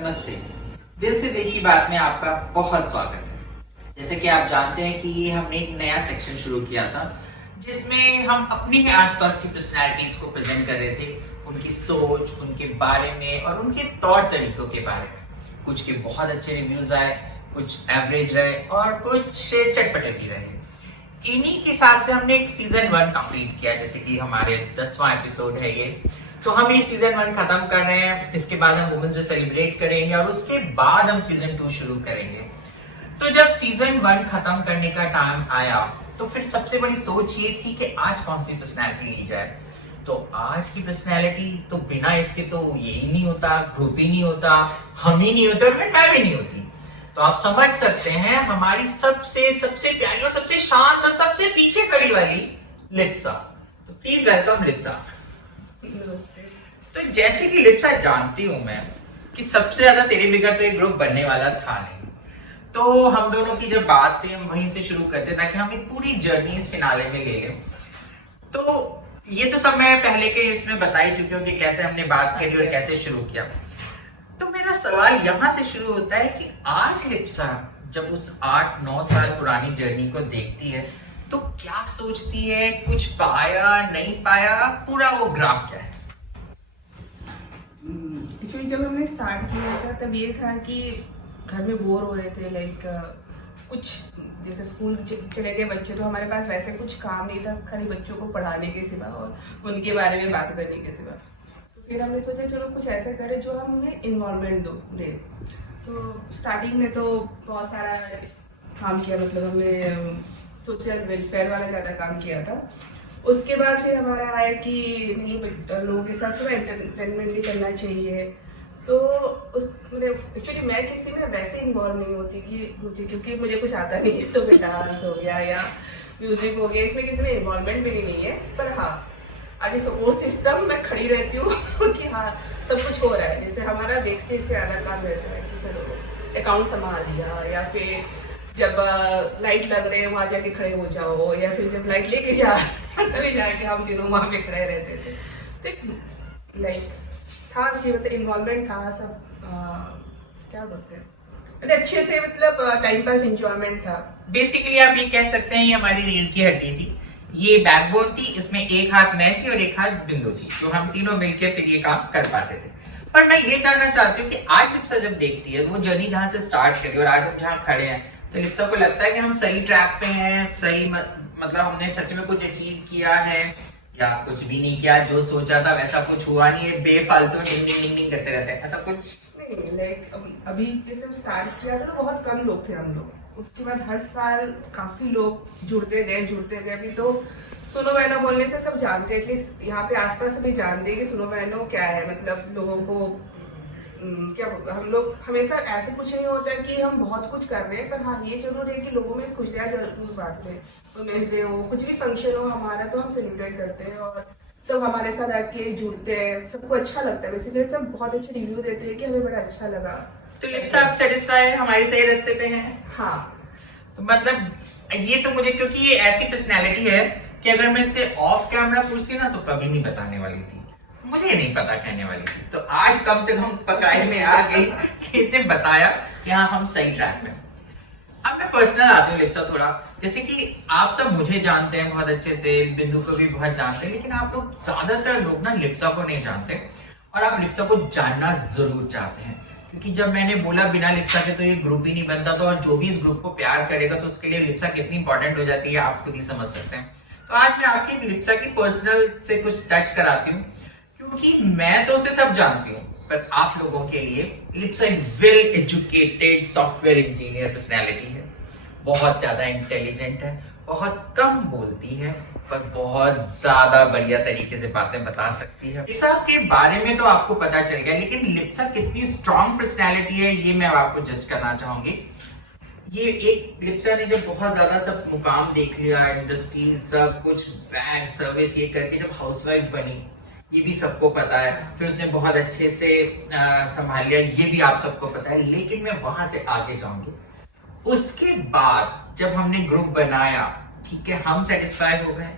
नमस्ते। दिल से दिल की बात में आपका बहुत स्वागत है। जैसे कि आप जानते हैं कि हमने एक नया सेक्शन शुरू किया था जिसमें हम अपने ही आसपास की पर्सनैलिटीज को प्रेजेंट कर रहे थे, उनकी सोच, उनके बारे में और उनके तौर तरीकों के बारे में। कुछ के बहुत अच्छे रिव्यूज आए, कुछ एवरेज रहे और कुछ चटपटे भी रहे। इन्हीं के साथ से हमने एक सीजन 1 कंप्लीट किया, जैसे कि हमारे 10वां एपिसोड है ये। तो हम ये सीजन 1 खत्म कर रहे हैं, इसके बाद हम वुमेन्स डे सेलिब्रेट करेंगे और उसके बाद हम सीजन 2 शुरू करेंगे। तो जब सीजन 1 खत्म करने का टाइम आया तो फिर सबसे बड़ी सोच ये थी कि आज कौन सी पर्सनैलिटी ली जाए। तो आज की पर्सनैलिटी तो बिना इसके तो ये ही नहीं होता, ग्रुप ही नहीं होता, हम ही नहीं होते और फिर मैं भी नहीं होती। तो आप समझ सकते हैं हमारी सबसे सबसे प्यारी और सबसे शांत और सबसे पीछे खड़ी वाली लिप्सा। तो प्लीज वेलकम लिप्सा। तो जैसे कि लिप्सा जानती हूं मैं कि सबसे ज्यादा तेरे बिगड़ तो एक ग्रुप बनने वाला था नहीं, तो हम दोनों की जब बात थी हम वहीं से शुरू करते ताकि हम एक पूरी जर्नी इस फिनाले में ले लें। तो ये तो सब मैं पहले के इसमें बता ही चुकी हूँ कि कैसे हमने बात करी और कैसे शुरू किया। तो मेरा सवाल यहाँ से शुरू होता है कि आज लिप्सा जब उस 8-9 साल पुरानी जर्नी को देखती है तो क्या सोचती है, कुछ पाया नहीं पाया, पूरा वो ग्राफ क्या है? एक्चुअली जब हमने स्टार्ट किया था तब ये था कि घर में बोर हो रहे थे, लाइक कुछ जैसे स्कूल चले गए बच्चे तो हमारे पास वैसे कुछ काम नहीं था खाली बच्चों को पढ़ाने के सिवा और उनके बारे में बात करने के सिवा। तो फिर हमने सोचा चलो कुछ ऐसा करें जो हमें इन्वॉल्वमेंट दे। तो स्टार्टिंग में तो बहुत सारा काम किया, मतलब हमने सोशल वेलफेयर वाला ज़्यादा काम किया था। उसके बाद फिर हमारा आया कि नहीं लोगों के साथ थोड़ा एंटरटेनमेंट भी करना चाहिए। तो उस मतलब एक्चुअली मैं किसी में वैसे इन्वॉल्व नहीं होती कि मुझे, क्योंकि मुझे कुछ आता नहीं है, तो डांस हो गया या म्यूजिक हो गया, इसमें किसी में इन्वॉल्वमेंट भी नहीं है। पर हाँ, आगे सपोर्ट सिस्टम मैं खड़ी रहती हूँ कि हाँ सब कुछ हो रहा है। जैसे हमारा बैक स्टेज पे ज़्यादा काम रहता है कि चलो अकाउंट संभाल लिया, या फिर जब लाइट लग रहे हैं वहाँ जाके खड़े हो जाओ, या फिर जब लाइट लेके जा तभी जाके हम तीनों वहाँ पे खड़े रहते थे। तो लाइक था कि मतलब इन्वॉल्वमेंट था सब, क्या बोलते हैं, मतलब अच्छे से, मतलब टाइम पास एंजॉयमेंट था। बेसिकली आप ये कह सकते हैं ये हमारी रीढ़ की हड्डी थी, ये बैकबोन थी, इसमें एक हाथ मैं थी और एक हाथ बिंदु थी, तो हम तीनों मिलकर फिर ये काम कर पाते थे। पर मैं ये जानना चाहती हूँ कि आज लिप्सा जब देखती है वो जर्नी जहाँ से स्टार्ट करी और आज हम जहाँ खड़े हैं, तो लिप्सा को लगता है कि हम सही ट्रैक पे हैं, सही मतलब हमने सच में कुछ अचीव किया है या कुछ भी नहीं किया, जो सोचा था वैसा कुछ हुआ नहीं है, बेफालतू डिंग करते रहते हैं, ऐसा कुछ नहीं। लाइक अभी जैसे हम स्टार्ट किया था तो बहुत कम लोग थे हम लोग, उसके बाद हर साल काफी लोग जुड़ते गए। अभी तो सुनो बहनो बोलने से सब जानते हैं, एटलीस्ट यहाँ पे आसपास भी जानते हैं कि सुनो बहनो क्या है, मतलब लोगों को क्या हम लोग हमेशा ऐसे कुछ नहीं होता है कि हम बहुत कुछ कर रहे हैं, पर हाँ ये जरूर है कि लोगों में खुशियाँ जरूर बांटते हैं। वुमेन्स डे हो, कुछ भी फंक्शन हो हमारा, तो हम सेलिब्रेट करते हैं और सब हमारे साथ आके जुड़ते हैं, सबको अच्छा लगता है। बेसिकली सब बहुत अच्छे रिव्यू देते हैं कि हमें बड़ा अच्छा लगा। तो लिप्सा आप सेटिस्फाई है, हमारी सही रास्ते पे हैं? हाँ, तो मतलब ये तो मुझे, क्योंकि ये ऐसी पर्सनैलिटी है कि अगर मैं इससे ऑफ कैमरा पूछती ना तो कभी नहीं बताने वाली थी, मुझे नहीं पता कहने वाली थी। तो आज कम से कम पकड़ाई में आ गई कि इसने बताया कि हाँ हम सही ट्रैक में। अब मैं पर्सनल आती हूँ लिप्सा थोड़ा, जैसे कि आप सब मुझे जानते हैं बहुत अच्छे से, बिंदु को भी बहुत जानते हैं, लेकिन आप लोग ज्यादातर लोग ना लिप्सा को नहीं जानते और आप लिप्सा को जानना जरूर चाहते हैं, क्योंकि जब मैंने बोला बिना लिप्सा के तो ये ग्रुप ही नहीं बनता, तो और जो भी इस ग्रुप को प्यार करेगा तो उसके लिए लिप्सा कितनी इंपॉर्टेंट हो जाती है आप खुद ही समझ सकते हैं। तो आज मैं आपकी लिप्सा की पर्सनल से कुछ टच कराती हूँ, क्योंकि मैं तो उसे सब जानती हूँ, पर आप लोगों के लिए लिप्सा एक well educated software engineer personality है, बहुत ज्यादा इंटेलिजेंट है, बहुत कम बोलती है पर बहुत ज्यादा बढ़िया तरीके से बातें बता सकती है। लिप्सा के बारे में तो आपको पता चल गया, लेकिन लिप्सा कितनी स्ट्रॉन्ग पर्सनैलिटी है ये मैं आपको जज करना चाहूंगी। ये एक लिप्सा ने जब बहुत ज्यादा सब मुकाम देख लिया, इंडस्ट्रीज सब कुछ, बैंक सर्विस, ये करके जब हाउसवाइफ बनी ये भी सबको पता है, फिर उसने बहुत अच्छे से संभाल लिया ये भी आप सबको पता है, लेकिन मैं वहां से आगे जाऊंगी। उसके बाद जब हमने ग्रुप बनाया, ठीक है, हम सेटिस्फाई हो गए,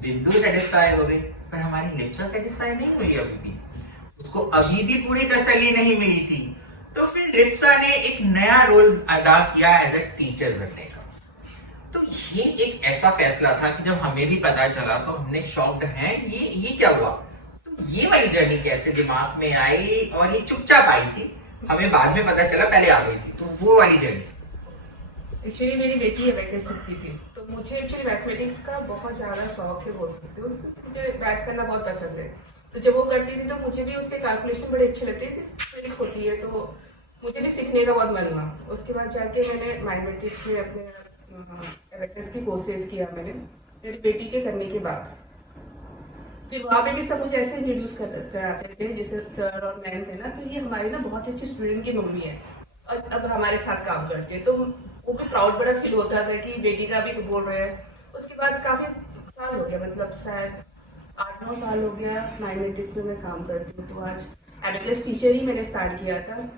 बिंदु सेटिस्फाई हो गई, पर हमारी लिप्सा सेटिस्फाई नहीं हुई अभी भी, उसको अभी भी पूरी तसल्ली नहीं मिली थी। फिर लिप्सा ने एक नया रोल अदा किया एज ए टीचर बनने का। तो ये एक ऐसा फैसला था कि जब हमें भी पता चला तो हमने शॉक्ड हैं, ये क्या हुआ। तो ये वाली जर्नी कैसे दिमाग में आई, और ये चुपचाप आई थी, हमें बाद में पता चला, पहले आ गई थी, तो वो वाली जर्नी। एक्चुअली मेरी बेटी एबेकस सीखती थी, तो मुझे एक्चुअली मैथमेटिक्स का बहुत ज़्यादा शौक है, बोल सकते हो। मुझे मैथ करना बहुत पसंद है, तो जब वो करती थी तो मुझे भी उसके कैलकुलेशन बड़े अच्छे लगते थे, ट्रिक होती है, तो मुझे भी सीखने का बहुत मन हुआ। उसके बाद जाके मैंने मैथमेटिक्स में अपने एबेकस की कोर्सेज किया मैंने मेरी बेटी के करने के बाद। फिर वहाँ पे भी सब मुझे ऐसे इंट्रोड्यूस कराते थे, जैसे सर और मैम थे ना, तो ये हमारी ना बहुत अच्छी स्टूडेंट की मम्मी है और अब हमारे साथ काम करती है, तो वो भी प्राउड बड़ा फील होता था कि बेटी का भी बोल रहे हैं। उसके बाद काफ़ी साल हो गया, मतलब शायद 8-9 साल हो गया मैथमेटिक्स में मैं काम करती हूँ। तो आज एबेकस टीचर ही मैंने स्टार्ट किया था।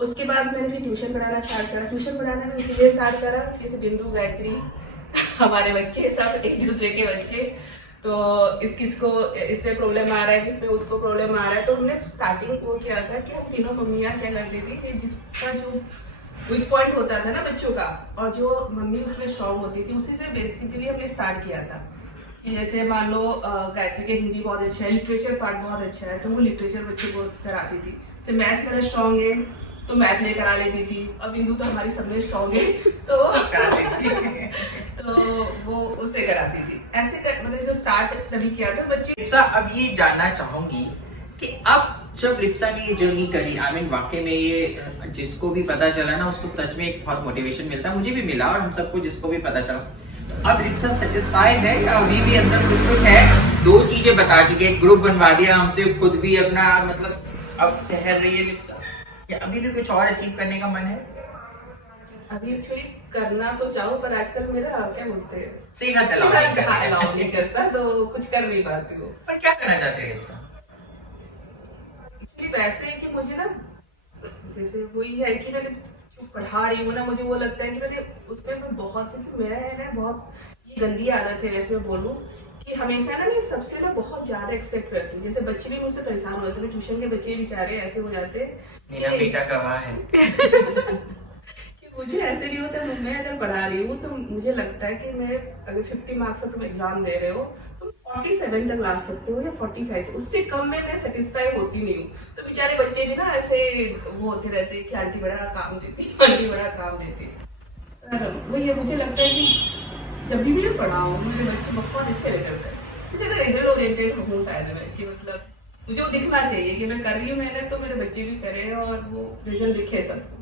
उसके बाद मैंने फिर ट्यूशन पढ़ाना स्टार्ट करा। ट्यूशन पढ़ाना मैं इसीलिए स्टार्ट करा, जैसे बिंदु, गायत्री, हमारे बच्चे सब एक दूसरे के बच्चे, तो किसको इसमें प्रॉब्लम आ रहा है, किसमें उसको प्रॉब्लम आ रहा है, तो हमने स्टार्टिंग वो किया था कि हम तीनों मम्मियाँ क्या करती थी कि जिसका जो वीक पॉइंट होता था ना बच्चों का, और जो मम्मी उसमें स्ट्रॉन्ग होती थी, उसी से बेसिकली हमने स्टार्ट किया था। कि जैसे मान लो गायत्री के हिंदी बहुत अच्छा है, लिटरेचर पार्ट बहुत अच्छा है, तो वो लिटरेचर बच्चों को कराती थी। जैसे मैथ मेरा स्ट्रॉन्ग है तो मैथ में करा लेती थी। अब बिंदु तो हमारी सब में स्ट्रॉन्ग है तो तो वो उसे कराती थी। ऐसे मतलब जो स्टार्ट तभी किया था बच्चे। लिप्सा, अब ये जानना चाहूंगी कि अब जब लिप्सा ने ये जर्नी करी, आई मीन वाकई में ये जिसको भी पता चला ना उसको सच में एक बहुत मोटिवेशन मिलता है, मुझे भी मिला और हम सबको जिसको भी पता चला। तो अब लिप्सा सेटिस्फाई है या अभी भी अंदर कुछ है? 2 चीजें बता चुके, एक ग्रुप बनवा दिया हमसे, खुद भी अपना मतलब अब ठहर रही है लिप्सा, या अभी भी कुछ और अचीव करने का मन है? अभी एक्चुअली करना तो चाहूँ, पर आजकल मेरा क्या बोलते हैं, सीधा अलाउ नहीं करता, तो कुछ कर नहीं पाती हूँ। पर क्या करना चाहते हैं लिप्सा? एक्चुअली वैसे है कि मुझे ना, जैसे वही है कि मैंने जो पढ़ा रही हूँ ना, मुझे वो लगता है कि मैंने उसमें मैं बहुत, जैसे मेरा है ना बहुत ये गंदी आदत है, वैसे मैं बोलूँ कि हमेशा ना मैं सबसे ना बहुत ज्यादा एक्सपेक्ट करती हूँ। जैसे बच्चे भी मुझसे परेशान होते हैं, ट्यूशन के बच्चे बेचारे ऐसे हो जाते मेरा बेटा गवाह है कि मुझे ऐसे नहीं होता। मैं अगर पढ़ा रही हूँ तो मुझे लगता है कि मैं अगर 50 मार्क्स का तुम एग्जाम दे रहे हो तो 47 तक ला सकते हो या 45, उससे कम में मैं सेटिस्फाई होती नहीं हूँ। तो बेचारे बच्चे भी ना ऐसे वो होते रहते हैं कि आंटी बड़ा काम देती, आंटी बड़ा काम देती। वही मुझे लगता है कि जब भी मैं पढ़ाऊँ मेरे बच्चे बहुत अच्छे रिजल्ट है। मुझे तो रिजल्ट ओरिएंटेड हूँ शायद मैं, कि मतलब मुझे वो दिखना चाहिए कि मैं कर रही हूँ मेहनत, तो मेरे बच्चे भी करें और वो रिजल्ट दिखे सबको।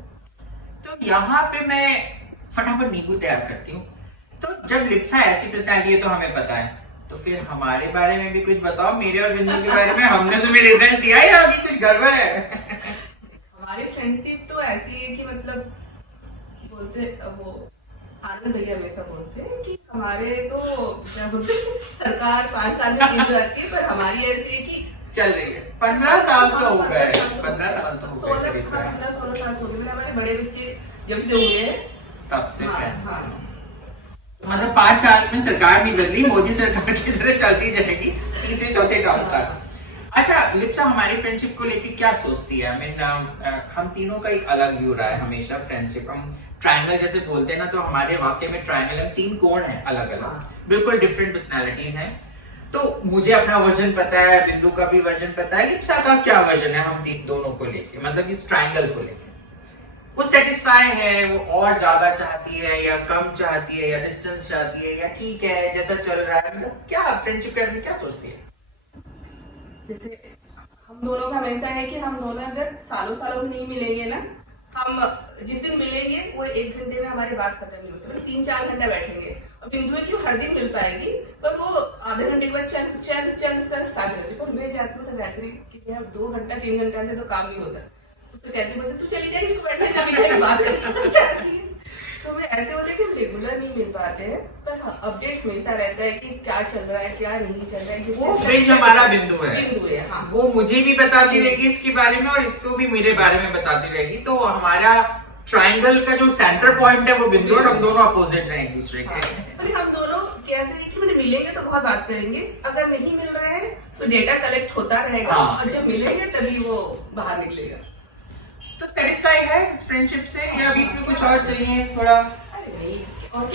तो यहाँ पे मैं फटाफट नींबू तैयार करती हूँ। तो जब लिप्सा ऐसी पर्सनैलिटी है तो हमें पता है, तो फिर हमारे बारे में भी कुछ बताओ, मेरे और बिंदु के बारे में। हमने तुम्हें रिजल्ट दिया या अभी कुछ गड़बड़ है? हमारी फ्रेंडशिप तो ऐसी है कि मतलब बोलते वो आनंद भैया हमेशा बोलते हैं कि हमारे तो क्या बोलते हैं, सरकार 5 साल में चेंज हो जाती है, पर हमारी ऐसी है कि चल रही है। 15 साल तो हो गए, 15 साल तो हो 16 गए, 16 साल हो गए। हमारे बड़े बच्चे जब से हुए हैं तब से हाँ, friend। हाँ। मतलब 5 साल में सरकार नहीं बदली, मोदी सरकार की तरह चलती जाएगी, तीसरे चौथे का अवतार। अच्छा लिप्सा, हमारी फ्रेंडशिप को लेके क्या सोचती है? आई मीन हम तीनों का एक अलग व्यू रहा है हमेशा फ्रेंडशिप। हम ट्रायंगल जैसे बोलते हैं ना, तो हमारे वाकई में ट्रायंगल हम 3 कोण हैं अलग अलग, बिल्कुल डिफरेंट पर्सनालिटीज हैं। तो मुझे अपना वर्जन पता है, बिंदु का भी वर्जन पता है, लिप्सा का क्या वर्जन है हम दोनों को लेके, मतलब इस ट्रायंगल को लेके। वो सेटिस्फाई है, वो और ज्यादा चाहती है या कम चाहती है, या डिस्टेंस चाहती है, या ठीक है जैसा चल रहा है, मतलब क्या फ्रेंडशिप के बारे में क्या सोचती है? जैसे हम दोनों का हमेशा है कि हम दोनों अगर सालों सालों में नहीं मिलेंगे ना, हम जिस दिन मिलेंगे वो 1 घंटे में हमारी बात खत्म नहीं होती, मतलब 3-4 घंटा बैठेंगे। और बिंदु है कि वो हर दिन मिल पाएगी, पर वो आधे घंटे के बाद चल चल चल सर स्टार्ट करती है। पर मैं जाती हूँ तो गायत्री कि यार 2 घंटा 3 घंटा से तो काम नहीं होता, उससे कहती बोलते तू चली जाए, इसको बैठने का भी बात करना चाहती है। तो मैं ऐसे होता है कि हम रेगुलर नहीं मिल पाते हैं, पर हाँ अपडेट हमेशा रहता है कि क्या चल रहा है क्या नहीं चल रहा है। वो ब्रिज हमारा बिंदु है हाँ। वो मुझे भी बताती रहेगी इसके बारे में और इसको भी मेरे बारे में बताती रहेगी। तो हमारा ट्रायंगल का जो सेंटर पॉइंट है वो बिंदु, और हम दोनों अपोजिट हैं एक दूसरे के। हाँ। हम दोनों कैसे है कि मैंने मिलेंगे तो बहुत बात करेंगे, अगर नहीं मिल रहा है तो डेटा कलेक्ट होता रहेगा, और जब मिलेंगे तभी वो बाहर निकलेगा। तो सेटिस्फाई सेटिस्फाई है फ्रेंडशिप से या अभी इसमें कुछ और चाहिए थोड़ा? अरे नहीं, और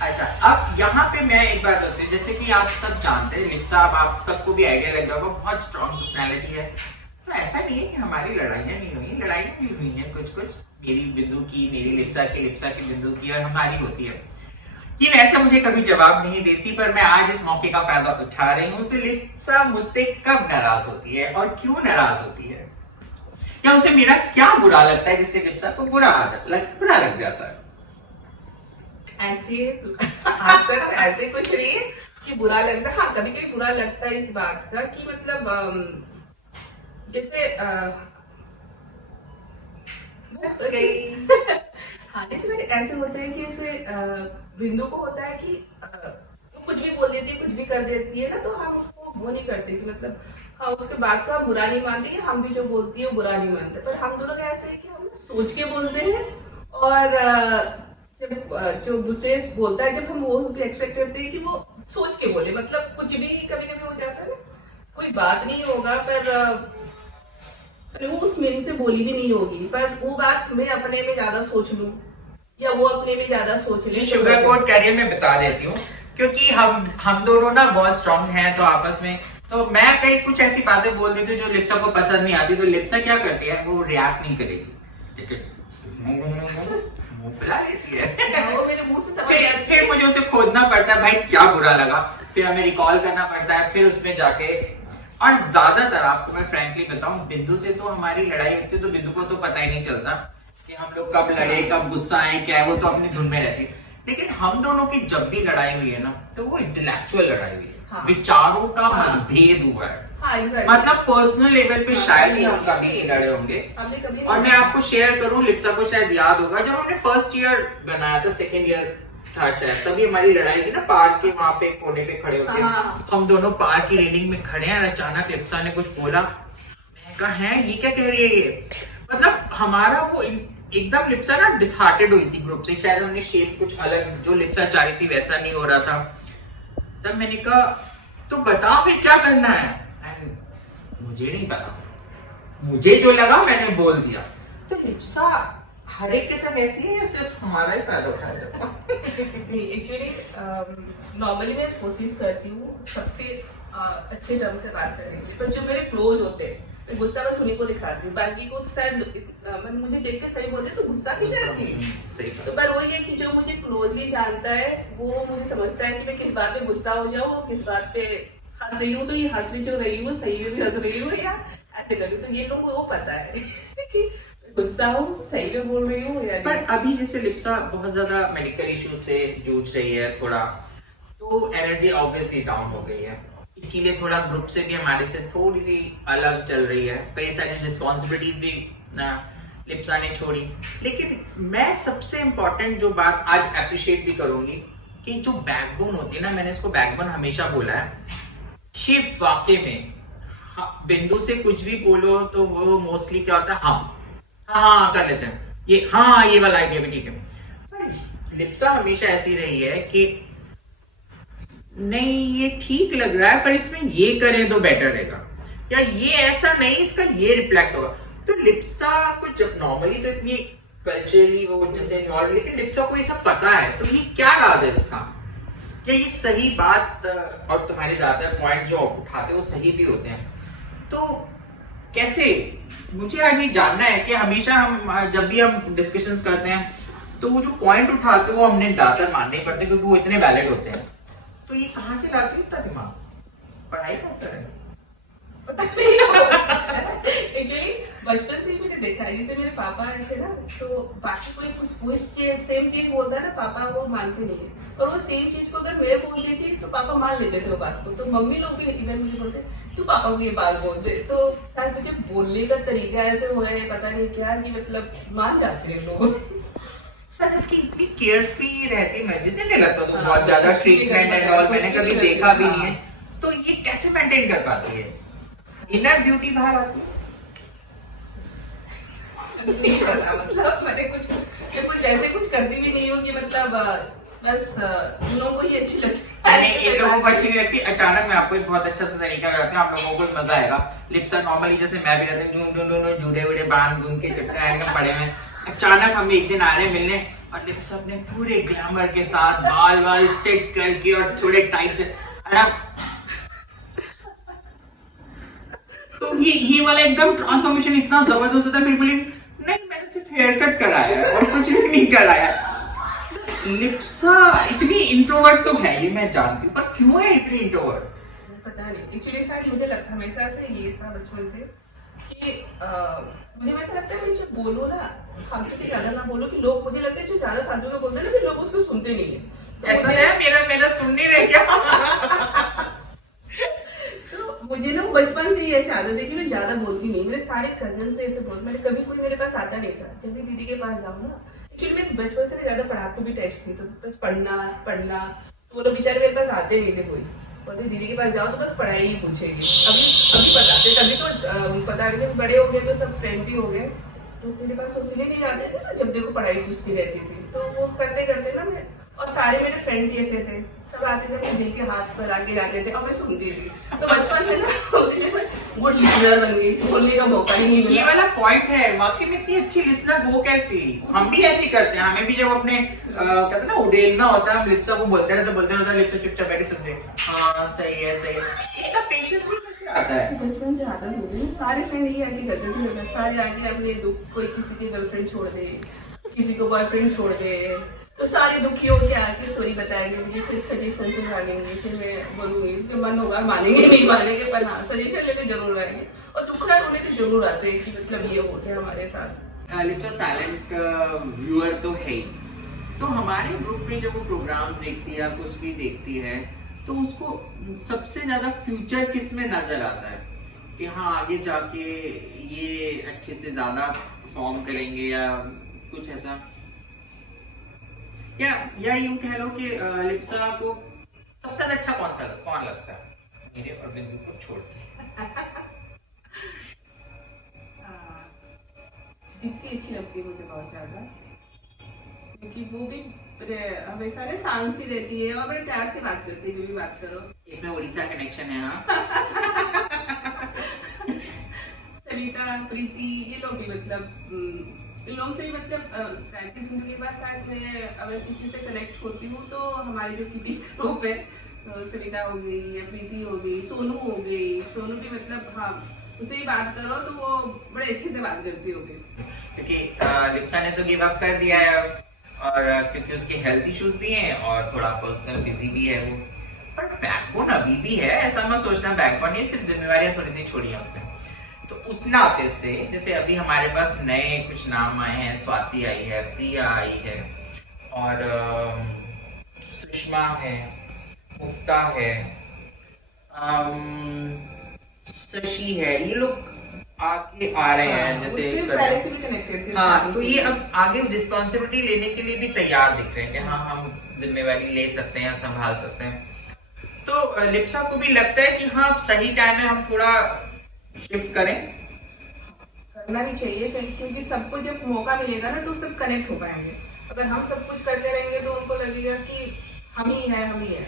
अच्छा, अब यहाँ पे मैं एक बात होती है, जैसे कि आप सब जानते हैं लिप्सा, अब आप सबको भी आइडिया लग जाएगा, बहुत स्ट्रॉन्ग पर्सनैलिटी है। तो ऐसा नहीं है कि हमारी लड़ाइयाँ नहीं हुई, लड़ाइयाँ भी हुई हैं कुछ कुछ, मेरी बिंदु की, मेरी लिप्सा की बिंदु की, और हमारी होती है। ये वैसे मुझे कभी जवाब नहीं देती, पर मैं आज इस मौके का फायदा उठा रही हूँ। तो लिप्सा मुझसे कब नाराज होती है और क्यों नाराज होती है, या उसे मेरा क्या बुरा लगता है जिससे लिप्सा को बुरा लग जाता है? ऐसे आज तक ऐसे कुछ नहीं है कि बुरा लगता है। हाँ, कभी कभी बुरा लगता है इस बात का कि मतलब जैसे हाँ, जैसे मेरे ऐसे होता है कि जैसे बिंदु को होता है कि वो कुछ भी बोल देती है, कुछ भी कर देती है ना, तो हम उसको वो नहीं करते कि मतलब हाँ, उसके बात का हम बुरा नहीं मानते, कि हम भी जो बोलती है वो बुरा नहीं मानते। पर हम दोनों का ऐसा है कि हम सोच के बोलते हैं, और जब जो गुस्से बोलता है, जब हम वो भी एक्सपेक्ट करते हैं कि वो सोच के बोले, मतलब कुछ भी कभी कभी हो जाता है ना, कोई बात नहीं होगा पर वो उस मीन से बोली भी नहीं होगी, पर वो बात मैं अपने में ज्यादा सोच लूं या वो अपने में ज्यादा सोच ले। शुगर कोट करियर में बता देती हूँ, क्योंकि हम दोनों ना बहुत स्ट्रॉन्ग हैं, तो आपस में तो मैं कई कुछ ऐसी बातें बोल देती हूँ जो लिप्सा को पसंद नहीं आती, तो लिप्सा क्या करती है, वो रिएक्ट नहीं करेगी, मुंह फुला लेती है। वो मेरे मुंह से समझ जाती है। फिर मुझे उसे खोदना पड़ता है, भाई क्या बुरा लगा, फिर हमें रिकॉल करना पड़ता है, फिर उसमें जाके। और ज्यादातर आपको मैं फ्रैंकली बताऊं, बिंदु से तो हमारी लड़ाई होती है तो बिंदु को तो पता ही नहीं चलता कि हम लोग कब लड़े, कब गुस्सा आए, क्या है, वो तो अपनी धुन में रहती है। लेकिन हम दोनों की जब भी लड़ाई हुई है ना, तो वो इंटेलेक्चुअल लड़ाई हुई है। हाँ। विचारों का मतभेद हुआ है। हाँ, exactly. मतलब पर्सनल लेवल पे शायद ही हम कभी नहीं लड़े होंगे। और मैं आपको शेयर करूं, लिप्सा को शायद याद होगा, जब हमने फर्स्ट ईयर बनाया था, सेकेंड ईयर था शायद, तभी हमारी लड़ाई थी ना, पार्क के वहां पे कोने पे खड़े होके। हाँ। हम दोनों पार्क की रेलिंग में खड़े हैं, अचानक लिप्सा ने कुछ बोला, मैं कहा है ये क्या कह रही है ये, मतलब हमारा वो एकदम लिप्सा ना डिसहार्टेड हुई थी ग्रुप से, शायद हमने शेप कुछ अलग जो लिप्सा चाह रही थी वैसा नहीं हो रहा था। तब मैंने कहा तो बता फिर क्या करना है, मुझे नहीं पता, मुझे जो लगा मैंने बोल दिया। तो लिप्सा हर एक के साथ ऐसी है या सिर्फ हमारा ही फायदा उठाया जाता है? एक्चुअली नॉर्मली मैं कोशिश करती हूँ सबसे अच्छे ढंग से बात करने के लिए, पर जो मेरे क्लोज होते हैं मैं गुस्सा बस उन्हीं को दिखाती हूँ, बाकी को शायद मुझे देख के सही बोलते तो गुस्सा भी करती। तो पर वही है कि जो मुझे क्लोजली जानता है वो मुझे समझता है कि मैं किस बात पे गुस्सा हो जाऊँ और किस बात पे हंस रही हूँ, तो ये हंस भी जो रही हूँ सही में भी हंस रही हूँ या ऐसे कर रही हूँ, तो ये लोग वो पता है कि गुस्सा हूँ, सही में बोल रही हूँ या। पर अभी जैसे लिप्सा बहुत ज्यादा मेडिकल इश्यूज से जूझ रही है थोड़ा, तो एनर्जी ऑब्वियसली डाउन हो गई है, इसीलिए थोड़ा ग्रुप से भी हमारे से थोड़ी सी अलग चल रही है, कई सारी रिस्पॉन्सिबिलिटीज भी लिप्सा ने छोड़ी। लेकिन मैं सबसे इम्पोर्टेंट जो बात आज अप्रिशिएट भी करूंगी कि जो बैकबोन होती है ना, मैंने इसको बैकबोन हमेशा बोला है, शिव वाकई में बिंदु से कुछ भी बोलो तो वो मोस्टली क्या होता है, हाँ कर लेते हैं ये वाला आइडिया भी ठीक है। पर लिप्सा हमेशा ऐसी रही है कि नहीं ये ठीक लग रहा है पर इसमें ये करें तो बेटर रहेगा, या ये ऐसा नहीं इसका ये रिफ्लेक्ट होगा। तो लिप्सा को जब नॉर्मली तो इतनी कल्चरली वो जैसे नॉर्मल, लेकिन लिप्सा को ये सब पता है, तो ये क्या राज है इसका, क्या ये सही बात, और तुम्हारे ज्यादातर पॉइंट जो उठाते हैं वो सही भी होते हैं, तो कैसे, मुझे आज ये जानना है कि हमेशा हम जब भी हम डिस्कशंस करते हैं तो वो जो पॉइंट उठाते हैं वो हमने ज्यादातर मानने ही पड़ते क्योंकि वो इतने वैलिड होते हैं। तो ये कहाँ से लाते हैं इतना दिमाग, पढ़ाई कहाँ से करेंगे? पता नहीं। एक्चुअली बचपन से मैंने देखा है, जैसे मेरे पापा थे ना, तो बाकी कोई कुछ सेम चीज बोलता है ना, पापा वो मानते नहीं है, और वो सेम चीज को अगर मैं बोलती थी तो पापा मान लेते थे वो बात को। तो मम्मी लोग भी इवन मुझे बोलते तू पापा को ये बात बोलते, तो शायद मुझे बोलने का तरीका ऐसे हो है, पता नहीं क्या, कि मतलब मान जाते हैं लोग। इतनी केयरफ्री रहती है, मुझे नहीं लगता तो बहुत ज्यादा ट्रीटमेंट एंड ऑल मैंने कभी देखा भी नहीं है, तो ये कैसे मेंटेन कर पाती है, इनर ब्यूटी बाहर आती है? नहीं पता, मतलब मैं कुछ ऐसे कुछ करती भी नहीं हूँ कि मतलब बस इन लोगों को ही अच्छी लगती है। नहीं, इन लोगों को अच्छी नहीं लगती। अचानक मैं आपको एक बहुत अच्छा सा तरीका बताती हूँ, आप लोगों को मजा आएगा। लिप्सा नॉर्मली जैसे मैं भी रहता हूँ जुड़े उड़े बांध बूंद के चटका पड़े हुए, अचानक हम एक दिन आ रहे हैं मिलने और लिप्सा अपने पूरे ग्लैमर के साथ बाल वाल सेट करके और थोड़े टाइट से तो ये वाला एकदम ट्रांसफॉर्मेशन इतना जबरदस्त था, बिल्कुल नहीं मैंने सिर्फ हेयर कट कराया है और कुछ भी नहीं कराया। लिप्सा इतनी इंट्रोवर्ट तो है ये मैं जानती हूँ, पर क्यों है इतनी इंट्रोवर्ट? पता नहीं, एक्चुअली शायद मुझे लगता हमेशा से ये था बचपन से कि मुझे वैसा लगता है मैं जब बोलूँ ना फालतू की ज्यादा ना बोलूँ कि लोग मुझे लगता है जो ज्यादा फालतू का बोलते हैं ना फिर लोग उसको सुनते नहीं है। तो ऐसा है मेरा सुन नहीं रहे क्या? तो मुझे ना बचपन से ही ऐसे आदत है कि मैं ज्यादा बोलती नहीं। मेरे सारे कजिन्स में ऐसे बोलते, मैंने कभी कोई मेरे पास आता नहीं था। जब भी दीदी के पास जाऊँ ना, एक्चुअली मैं बचपन से ज्यादा पढ़ाकू भी टाइप थी, तो बस पढ़ना तो वो लोग बेचारे मेरे पास आते नहीं थे। कोई बोलते दीदी के पास जाओ तो बस पढ़ाई ही पूछेगी। अभी बताते, तभी तो पता नहीं बड़े हो गए तो सब फ्रेंड भी हो गए, तो तेरे पास तो इसलिए नहीं आते थे ना जब देखो पढ़ाई पूछती रहती थी। तो वो करते करते ना मैं, और सारे मेरे फ्रेंड भी ऐसे थे, सब आते थे मेरे दिल के हाथ पर आके जाते थे और मैं सुनती थी। तो बचपन से ना उसके मैं गुड लिसनर बन गई, बोलने का मौका ही नहीं मिला। ये वाला पॉइंट है, वाकई में इतनी अच्छी लिसनर हो कैसी? हम भी ऐसी करते हैं, हमें भी जब अपने कहते हैं ना उड़ेलना होता है, हम लिप्सा को बोलते रहते लिप्सा चुपचाप बैठी सुनते हैं, हाँ सही है सही है। इतना पेशेंस भी कैसे आता है? बचपन से आदत हो गई। सारे फ्रेंड यही आके करते थे मेरे पास, सारे आके अपने दुख, कोई किसी की गर्लफ्रेंड छोड़ दे, किसी को बॉयफ्रेंड छोड़ दे, तो सारे दुखी होके आके स्टोरी बताएंगे मुझे, फिर सजेशन से मानेंगे, फिर मैं बोलूंगी कि मन होगा मानेंगे नहीं मानेंगे, पर हाँ सजेशन लेके जरूर आएंगे और दुखड़ा रोने के जरूर आते हैं कि मतलब ये हो गया हमारे साथ। लिप्सा साइलेंट व्यूअर तो है ही, तो हमारे ग्रुप में जब वो प्रोग्राम देखती है या कुछ भी देखती है तो उसको सबसे ज्यादा फ्यूचर किस में नजर आता है कि हाँ आगे जाके ये अच्छे से ज्यादा परफॉर्म करेंगे या कुछ ऐसा, या यूं कह लो कि लिप्सा को सबसे ज्यादा अच्छा कौन लगता है मेरे और बिंदु को छोड़ के? दीप्ति अच्छी लगती है मुझे बहुत ज्यादा, क्योंकि वो भी हमेशा ना शांत सी रहती है और बड़े प्यार से बात करती है, जो भी बात करो। इसमें उड़ीसा कनेक्शन है। हाँ सरिता, प्रीति, ये लोग भी मतलब इन लोगों से भी मतलब गायत्री बिंदु के पास शायद मैं अगर किसी से कनेक्ट होती हूँ तो हमारी जो किटी ग्रुप है, तो सरिता हो गई या प्रीति हो गई, सोनू हो गई। सोनू भी मतलब हाँ उसे ही बात करो तो वो बड़े अच्छे से बात करती होगी, क्योंकि लिप्सा ने तो गिव अप कर दिया है और क्योंकि उसके हेल्थ इश्यूज भी हैं और थोड़ा पर्सनल बिजी भी है वो, पर बैकबोन अभी भी है, ऐसा मत सोचना बैकबोन नहीं, सिर्फ जिम्मेवारियां थोड़ी सी छोड़ी है उसने। तो उस नाते से जैसे अभी हमारे पास नए कुछ नाम आए हैं, स्वाति आई है, प्रिया आई है और सुषमा है, मुक्ता है, शशि है, ये लोग आगे आ रहे हैं जैसे पहले से भी कनेक्टेड थे। हाँ, तो ये अब आगे रिस्पॉन्सिबिलिटी लेने के लिए भी तैयार दिख रहे हैं कि हाँ हम जिम्मेवारी ले सकते हैं, संभाल सकते हैं। तो लिप्सा को भी लगता है कि हाँ सही टाइम में हम थोड़ा शिफ्ट करें, करना भी चाहिए, क्योंकि सबको जब मौका मिलेगा ना तो सब कनेक्ट हो पाएंगे। अगर हम सब कुछ करते रहेंगे तो उनको लगेगा कि हम ही है।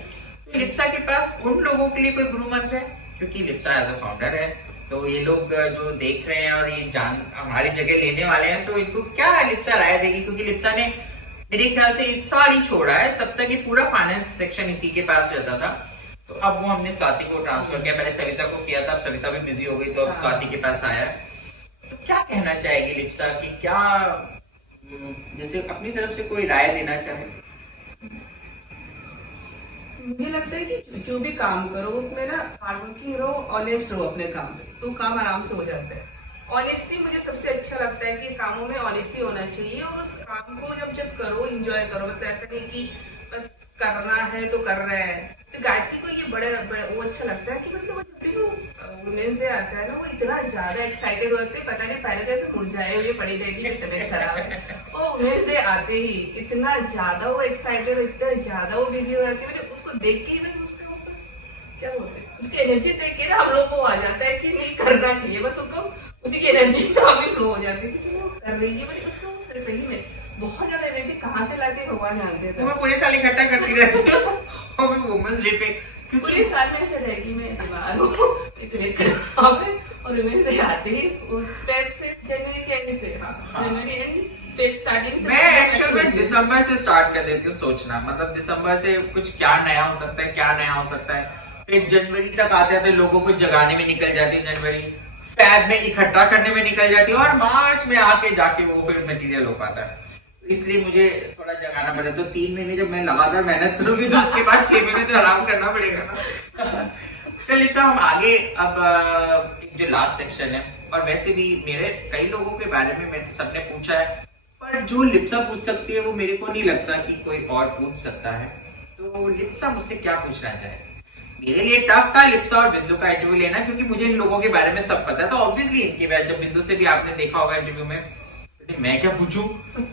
तो लिप्सा के पास उन लोगों के लिए कोई गुरु मंत्र है, क्योंकि लिप्सा एज अ फाउंडर है, तो ये लोग जो देख रहे हैं और ये जान हमारी जगह लेने वाले हैं, तो इनको क्या लिप्सा राय देगी? क्योंकि लिप्सा ने मेरे ख्याल से इस साल ही छोड़ा है, तब तक ये पूरा फाइनेंस सेक्शन इसी के पास रहता था, तो अब वो हमने स्वाति को ट्रांसफर किया, पहले सविता को किया था, अब सविता भी बिजी हो गई तो अब स्वाति के पास आया। तो क्या कहना चाहेगी लिप्सा कि क्या जैसे अपनी तरफ से कोई राय देना चाहे? मुझे लगता है कि जो भी काम करो उसमें ना हार्डवर्किंग रहो, ऑनेस्ट रहो अपने काम में, तो काम आराम से हो जाता है। ऑनेस्टी मुझे सबसे अच्छा लगता है कि कामों में ऑनेस्टी होना चाहिए, और उस काम को जब करो एंजॉय करो, मतलब ऐसा नहीं कि बस करना है तो कर रहे हैं। तो गायत्री को ये बड़े वो अच्छा लगता है कि मतलब जब भी वो वुमेन्स डे आता है ना, वो इतना ज्यादा एक्साइटेड होते हैं, पता नहीं पहले तो ऐसे मुरझाए हुए पड़ी रहेगी कि तबीयत खराब है, और वुमेन्स डे आते ही इतना ज्यादा वो एक्साइटेड, इतना ज्यादा वो बिजी हो जाती है। मतलब उसको देख के ही मतलब उसको वापस क्या बोलते हैं, उसकी एनर्जी देख के ना हम लोग को आ जाता है कि नहीं करना चाहिए, बस उसको उसी की एनर्जी में हम भी फ्लो हो जाते हैं कि चलो कर रही है। मतलब उसको सही में बहुत ज्यादा एनर्जी कहाँ से लाते हैं भगवान जानते तो थे। मैं पूरे साल इकट्ठा करती रहती हूँ और फिर वुमेन्स डे पे, पूरे क्योंकि साल में ऐसे रह कि मैं बीमार हूँ, तबीयत खराब है, और वुमेन्स डे आते ही फेब से, जनवरी के एंड से, जनवरी एंड फेब स्टार्टिंग से मैं एक्चुअल में दिसंबर से स्टार्ट कर देती हूँ सोचना, मतलब दिसंबर से कुछ क्या नया हो सकता है, क्या नया हो सकता है। फिर जनवरी तक आते हैं तो लोगों को जगाने में निकल जाती है जनवरी, फैब में इकट्ठा करने में निकल जाती है, और मार्च में आके जाके वो फिर मटेरियल हो पाता है। इसलिए मुझे थोड़ा जगाना पड़ता है। तो 3 महीने जब मैं लगातार मेहनत करूंगी तो उसके बाद 6 महीने तो आराम करना पड़ेगा ना। चलिए तो हम आगे अब एक जो लास्ट सेक्शन है, और वैसे भी मेरे कई लोगों के बारे में मैंने सबने पूछा है, पर जो लिप्सा पूछ सकती है वो मेरे को नहीं लगता कि कोई और पूछ सकता है। तो लिप्सा मुझसे क्या पूछना चाहे? मेरे लिए टफ था लिप्सा और बिंदु का इंटरव्यू लेना, क्योंकि मुझे इन लोगों के बारे में सब पता है। तो ऑब्वियसली इनकी बात, जब बिंदु से भी आपने देखा होगा इंटरव्यू में, तो मैं क्या पूछूं?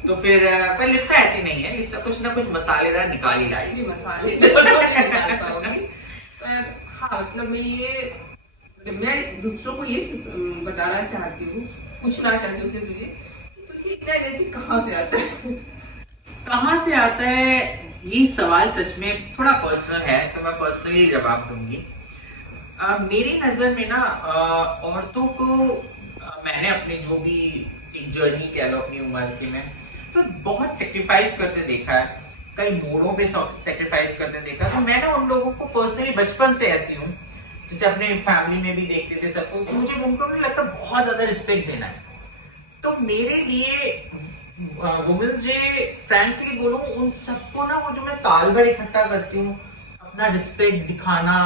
तो फिर पर लिप्सा ऐसी नहीं है, लिप्सा कुछ ना कुछ मसालेदार निकाल ही लाएगी। मसाले तो नहीं निकाल पाऊंगी, पर हाँ मतलब मैं दूसरों को ये बताना चाहती हूँ, पूछना चाहती हूँ तुझे, तुझे इतना एनर्जी कहाँ से आता है? कहाँ से आता है, ये सवाल सच में थोड़ा पर्सनल है, तो मैं पर्सनली जवाब दूंगी। मेरी नजर में ना औरतों को मैंने अपनी जो भी एक जर्नी कह लो अपनी उम्र की में, तो बहुत सेक्रीफाइस करते देखा है, कई मोड़ों पे सेक्रीफाइस करते देखा। तो मैं ना उन लोगों को पर्सनली बचपन से ऐसी हूँ, जैसे अपने फैमिली में भी देखते थे सबको, तो मुझे उनको नहीं लगता बहुत ज्यादा रिस्पेक्ट देना है। तो मेरे लिए वुमेन्स डे फ्रैंकली बोलूं, उन सबको ना वो जो मैं साल भर इकट्ठा करती हूँ अपना रिस्पेक्ट दिखाना,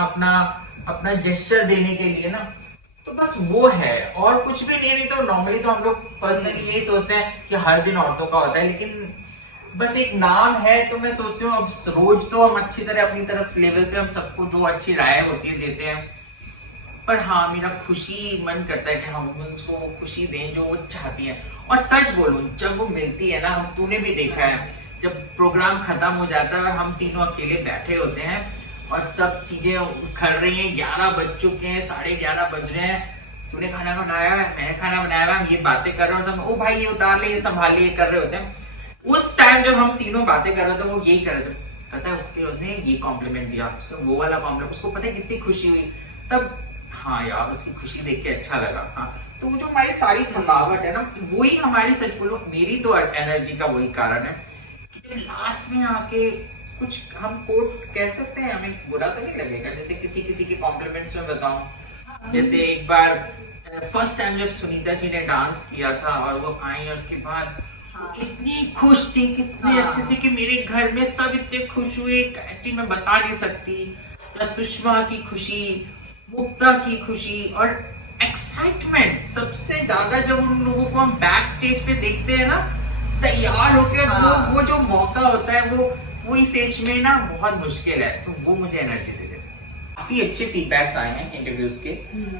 अपना जेस्चर देने के लिए ना, तो बस वो है और कुछ भी नहीं। तो नॉर्मली तो हम लोग पर्सनली यही सोचते हैं कि हर दिन औरतों का होता है, लेकिन बस एक नाम है। तो मैं सोचती हूँ अब रोज तो हम अच्छी तरह अपनी तरफ लेवल पे हम सबको जो अच्छी राय होती है देते हैं, पर हाँ मेरा खुशी मन करता है कि हम वुमेन्स को वो खुशी दें जो वो चाहती हैं। और सच बोलूं, जब वो मिलती है ना, हम तूने भी देखा है, जब प्रोग्राम खत्म हो जाता है और हम तीनों अकेले बैठे होते हैं और सब चीजें उखड़ रही हैं, 11 बज चुके हैं, 11:30 बज रहे हैं, तूने खाना बनाया है, मैंने खाना बनाया है, हम ये बातें कर रहे हैं, सब ओ भाई ये उतार ले, ये संभाल ले, ये कर रहे होते हैं। उस टाइम जब हम तीनों बातें कर रहे थे, वो यही कर रहे थे, पता है उसने ये कॉम्प्लीमेंट दिया, उसने वो वाला कॉम्प्लीमेंट, उसको पता है कितनी खुशी हुई तब। हाँ यार उसकी खुशी देख के अच्छा लगा। हाँ तो वो जो हमारी सारी थकावट है ना, वही हमारी, सच बोलो मेरी तो एनर्जी का वही कारण है कि जब लास्ट में आके कुछ हम कोट कह सकते हैं, हमें बुरा तो नहीं लगेगा, जैसे किसी के कॉम्प्लीमेंट्स में बताऊं, जैसे एक बार फर्स्ट टाइम जब सुनीता जी ने डांस किया था और वो आई और उसके बाद इतनी खुश थी, कितने अच्छे से कि मेरे घर में सब इतने खुश हुए, कि मैं बता नहीं सकती। या सुषमा की खुशी, मुक्ता की खुशी और एक्साइटमेंट सबसे ज्यादा जब उन लोगों को हम बैक स्टेज पे देखते हैं ना, तैयार होकर वो जो मौका होता है वो इस एज में ना बहुत मुश्किल है, तो वो मुझे एनर्जी दे देता है। काफी अच्छे फीडबैक्स आए हैं इंटरव्यूज के,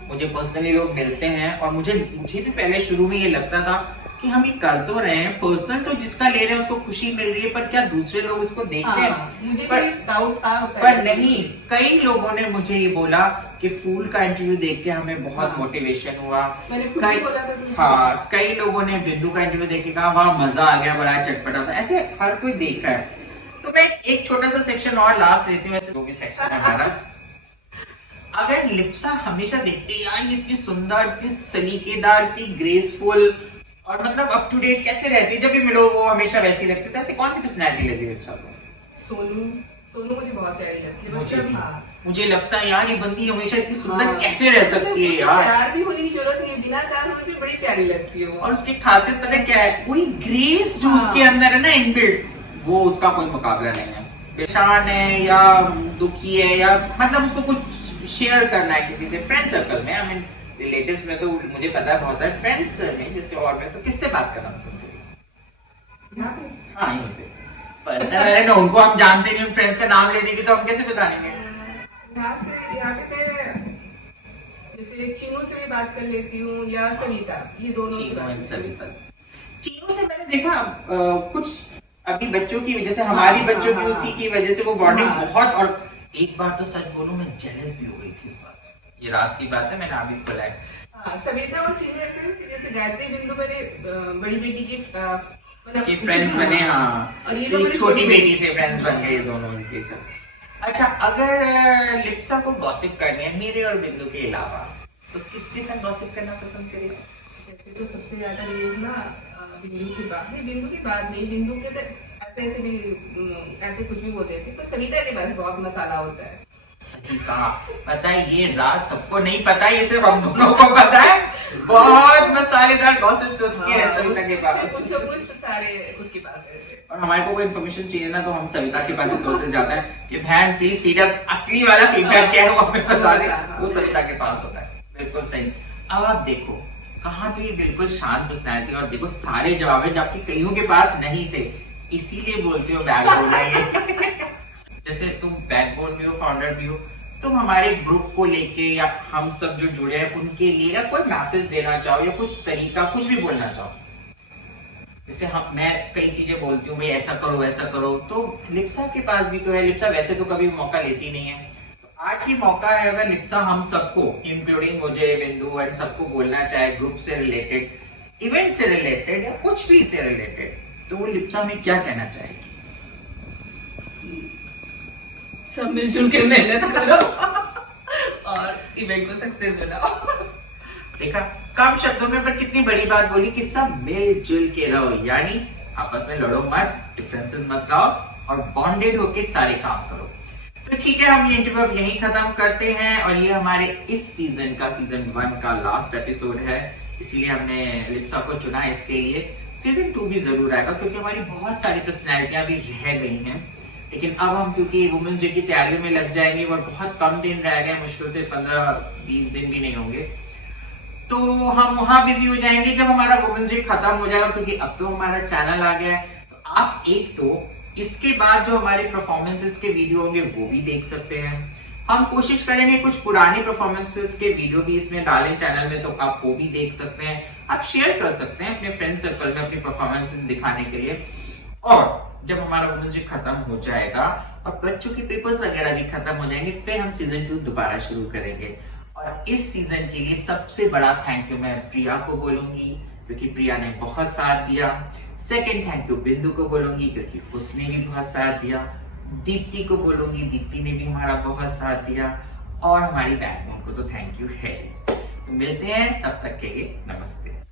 मुझे पर्सनली लोग मिलते हैं, और मुझे भी पहले शुरू में ये लगता था कि हम ये कर तो रहे हैं पर्सनल, तो जिसका ले रहे हैं उसको खुशी मिल रही है, पर क्या दूसरे लोग इसको देखते हैं? मुझे भी डाउट था, पर नहीं, कई लोगों ने मुझे ये बोला कि फूल का इंटरव्यू देख के हमें बहुत मोटिवेशन हुआ। मैंने खुद भी बोला था। हाँ कई लोगों ने बिंदु का इंटरव्यू देख के कहा वाह मजा आ गया, बड़ा चटपटा था, ऐसे हर कोई देख रहा है। तो मैं एक छोटा सा सेक्शन और लास्ट लेती हूँ, ऐसे जो भी सेक्शन है हमारा। अगर लिप्सा हमेशा देखते यार ये इतनी सुंदर, इतनी सलीकेदार, इतनी ग्रेसफुल और मतलब अप टू डेट कैसे रहती है, जब भी मिलो वो हमेशा वैसी लगती है, ऐसे कौन सी पर्सनैलिटी लगी लिप्सा को? सोनू मुझे बहुत प्यारी लगती है। मुझे लगता है यार ये बंदी हमेशा इतनी सुंदर कैसे रह सकती है यार, प्यार भी होने की जरूरत नहीं है, बिना प्यार हुए भी बड़ी प्यारी लगती है वो। और उसकी खासियत पता है क्या है? वही ग्रेस जो उसके अंदर है ना इनबिल्ट, वो उसका कोई मुकाबला नहीं है। परेशान है या दुखी है या मतलब उसको कुछ शेयर करना है किसी से, फ्रेंड सर्कल में, आई मीन रिलेटिव्स में तो मुझे पता है बहुत सारे, फ्रेंड्स में जैसे और में तो किससे बात करना पसंद करेगी? हाँ यहीं पे पर्सनल है ना, उनको हम जानते नहीं, फ्रेंड्स का नाम ले देंगे तो हम कैसे बताएंगे? यहाँ पे मैं जैसे चीनू से भी बात कर लेती हूँ या सविता, ये दोनों से। सविता चीनू से मैंने देखा कुछ अभी बच्चों की वजह से, हमारी बच्चों की उसी की वजह से वो बॉन्डिंग बहुत, और एक बार तो सच बोलूं मैं जेलस भी हो गई थी इस बात से, ये राज की बात है, मैंने अभी बोला है। सविता और चीनू ऐसे जैसे गायत्री बिंदु मेरे बड़ी बेटी की मतलब कि फ्रेंड्स बने, हाँ, और ये तो तो मेरी छोटी बेटी से फ्रेंड्स बन गए दोनों उनके सब। अच्छा, अगर लिप्सा को गॉसिप करनी है मेरे और बिंदु के अलावा, तो किसके साथ गॉसिप करना पसंद करेगा? वैसे तो सबसे ज्यादा न्यूज ना बिंदु की बात नहीं, बिंदु की बात नहीं, बिंदु के तो ऐसे ऐसे भी ऐसे कुछ भी बोल देते, पर सविता के पास बहुत मसाला होता है। सही कहा। पता है ये राज सबको नहीं पता, ये सिर्फ हम दोनों को पता है। बहुत मसालेदार गॉसिप सोचती है सविता के पास। पूछो कुछ सारे उसके पास है। और हमारे को कोई इन्फॉर्मेशन चाहिए ना, तो हम सविता के पास सोर्सेज जाते हैं कि बहन प्लीज फीडबैक, असली वाला फीडबैक क्या है वो हमें बता दे। वो सविता के पास होता है। बिल्कुल सही। अब आप देखो, कहा तो ये बिल्कुल शांत पर्सनैलिटी, और देखो सारे जवाब है जबकि कईयों के पास नहीं थे, इसीलिए बोलते हो बैकबोन है ये। जैसे तुम बैकबोन भी हो, फाउंडर भी हो, तुम हमारे ग्रुप को लेके या हम सब जो जुड़े हैं उनके लिए या कोई मैसेज देना चाहो या कुछ तरीका कुछ भी बोलना चाहो। जैसे मैं कई चीजें बोलती हूँ, भाई ऐसा करो वैसा करो, तो लिप्सा के पास भी तो है। लिप्सा वैसे तो कभी मौका लेती नहीं है, तो आज ही मौका है। अगर लिप्सा हम सबको इंक्लूडिंग मुझे, बिंदु एंड सबको बोलना चाहे, ग्रुप से रिलेटेड, इवेंट से रिलेटेड या कुछ भी से रिलेटेड, तो वो लिप्सा में क्या कहना चाहेगी? सब मिलजुल के मेहनत करो और इवेंट को सक्सेस बनाओ। देखा, कम शब्दों में पर कितनी बड़ी बात बोली कि सब मिलजुल के रहो, यानी आपस में लड़ो मत, डिफरेंसेस मत लाओ और बॉन्डेड होके सारे काम करो। तो ठीक है, हम ये इंटरव्यू अब यहीं खत्म करते हैं, और ये हमारे इस सीजन 1 का लास्ट एपिसोड है, इसीलिए हमने लिप्सा को चुना इसके लिए। सीजन 2 भी जरूर आएगा क्योंकि हमारी बहुत सारी पर्सनैलिटियां भी रह गई हैं, लेकिन अब हम क्योंकि वुमेन्स डे की तैयारियों में लग जाएंगे और बहुत कम दिन रह गए, मुश्किल से 15-20 दिन भी नहीं होंगे, तो हम वहां बिजी हो जाएंगे जब हमारा वुमेन्स डे खत्म हो जाएगा, क्योंकि अब तो हमारा चैनल आ गया है। तो आप एक तो इसके बाद जो हमारे परफॉर्मेंसेस के वीडियो होंगे वो भी देख सकते हैं। हम कोशिश करेंगे कुछ पुरानी परफॉर्मेंसेस के वीडियो भी इसमें डालें चैनल में, तो आप वो भी देख सकते हैं। आप शेयर कर सकते हैं अपने फ्रेंड सर्कल में अपनी परफॉर्मेंसेस दिखाने के लिए। और जब हमारा वुमेन्स डे खत्म हो जाएगा और बच्चों के पेपर्स वगैरह भी खत्म हो जाएंगे, फिर हम सीजन 2 दोबारा शुरू करेंगे। और इस सीजन के लिए सबसे बड़ा थैंक यू मैं प्रिया को बोलूंगी, क्योंकि प्रिया ने बहुत साथ दिया। सेकंड थैंक यू बिंदु को बोलूंगी, क्योंकि उसने भी बहुत साथ दिया। दीप्ति को बोलूंगी, दीप्ति ने भी हमारा बहुत साथ दिया। और हमारी बैकबोन को तो थैंक यू है। तो मिलते हैं, तब तक के लिए नमस्ते।